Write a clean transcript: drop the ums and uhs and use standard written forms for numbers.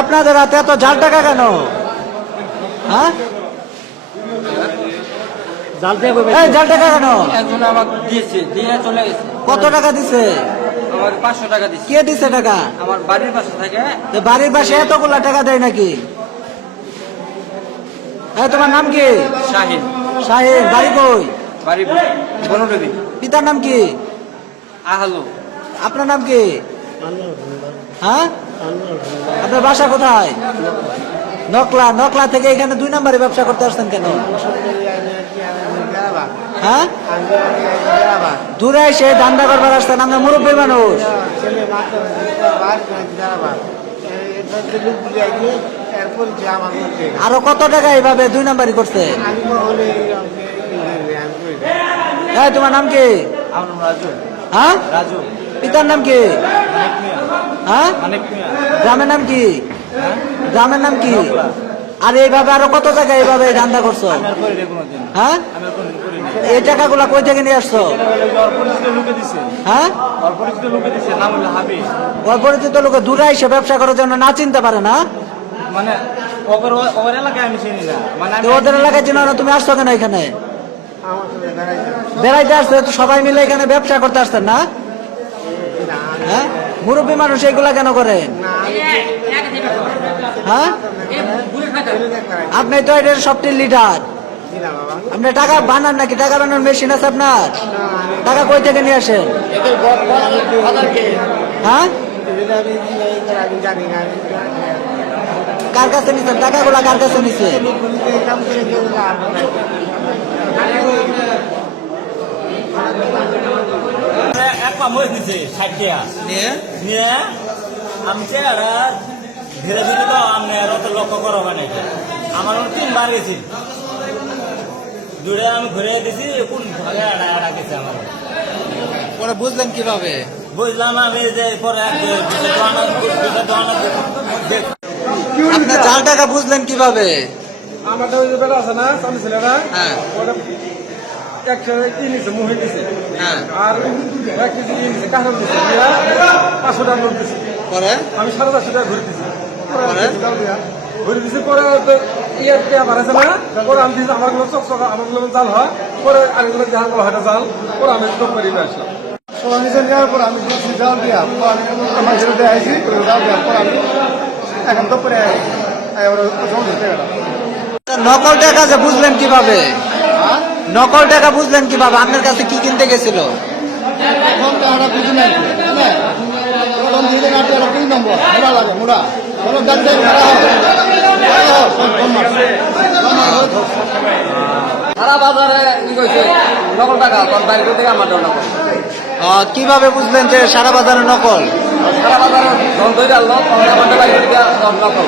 আপনাদের হাতে এত জাল টাকা কেন? হ্যাঁ, জাল টাকা কেন? একজন আমাকে দিয়েছে, দিয়ে চলে গেছে। কত টাকা দিছে? আমার 500 টাকা দিচ্ছে। কে দিছে টাকা? আমার বাড়ির পাশে থাকে। বাড়ির পাশে এতগুলা টাকা দেয় নাকি? তোমার নাম কি? শাহিন। শাহিন, বাড়ি কই? বাড়ি বনডবি। পিতার নাম কি? আহলো। আপনার নাম কি? হ্যাঁ, আপনার বাসা কোথায়? নকলা। নকলা থেকে এখানে 2 নম্বরে ব্যবসা করতে আসছেন কেন? হ্যাঁ, দূরে এসে ধান্দা করবার আসছেন? আমরা মুরব্বী মানুষ। আরো কত টাকা এইভাবে 2 নম্বরই করছে? তোমার নাম কি? হ্যাঁ, রাজু। পিতার নাম কি? হ্যাঁ, গ্রামের নাম কি? গ্রামের নাম কি? আর এইভাবে আরো কত জায়গায় এইভাবে ধান্দা করছো? হ্যাঁ, এই টাকাগুলা কই থেকে নিয়ে আসছো? হ্যাঁ, অপরিচিত লোকে দূরে এসে ব্যবসা করার জন্য না চিনতে পারে না, মানে ওর এলাকায় আমি চিনি না, মানে ওদের এলাকায় চিনো না। তুমি আসছো কেন এখানে? বেড়াইতে আসছো? সবাই মিলে এখানে ব্যবসা করতে আসছেন না? হ্যাঁ, মুরব্বী মানুষ এগুলা কেন করেন? হ্যাঁ, আপনি তো এটার সবটির লিডার। আপনি টাকা বানান নাকি? টাকা বানানোর মেশিন আছে আপনার? টাকা কই থেকে নিয়ে আসেন? হ্যাঁ, কার কাছে নিচ্ছেন টাকাগুলা? কার কাছে নিচ্ছে? এক পা মরে দিছে 60 টাকা নিয়ে আমি ধীরে ধীরে তো আমি অত লক্ষ্য করো মানে আমার 3বার গেছি, 2টা আমি ঘুরে দিছি, কোন ভাগে গেছে আমার। পরে বুঝলেন কিভাবে? বুঝলাম আমি যে পরে আপনার জাল টাকা বুঝলেন কিভাবে? আমাদের ওই যে বেলা আছে না, সামনে ছেলেরা, হ্যাঁ, ওটা 100 কি নিছে, মুহে দিছে, হ্যাঁ, আর 1 কেজি কি নিছে, কাঁঠাল দিছে, 500 টাকা নোট দিছে। পরে আমি 450 টাকা ঘুরে দিছি, পরে? ঘুরে দিছি। পরে ইয়ে পেয়া বাড়াছে না, পরে আমি দিছি আমারগুলো চকচকা, আমারগুলো জাল হয়, পরে আরেকগুলো জাল হয়টা জাল, পরে আমি তো করি আসলাম। সবাই নিচে নেওয়ার পর আমি দিচ্ছি জাল দিয়া, আমার ছেলেতে আইসি জাল দেওয়ার পর আমি এখন তো পরে নকল টাকা যে বুঝলেন কিভাবে? নকল টাকা বুঝলেন কিভাবে? আপনার কাছে কি কিনতে গেছিল? সারা বাজারে কি কইছে নকল টাকা, তোর বাইরে থেকে আমার নকল। কিভাবে বুঝলেন যে সারা বাজারে নকল? সারা বাজারে ধন ধরে আনলো, আমার বাইরে থেকে নকল।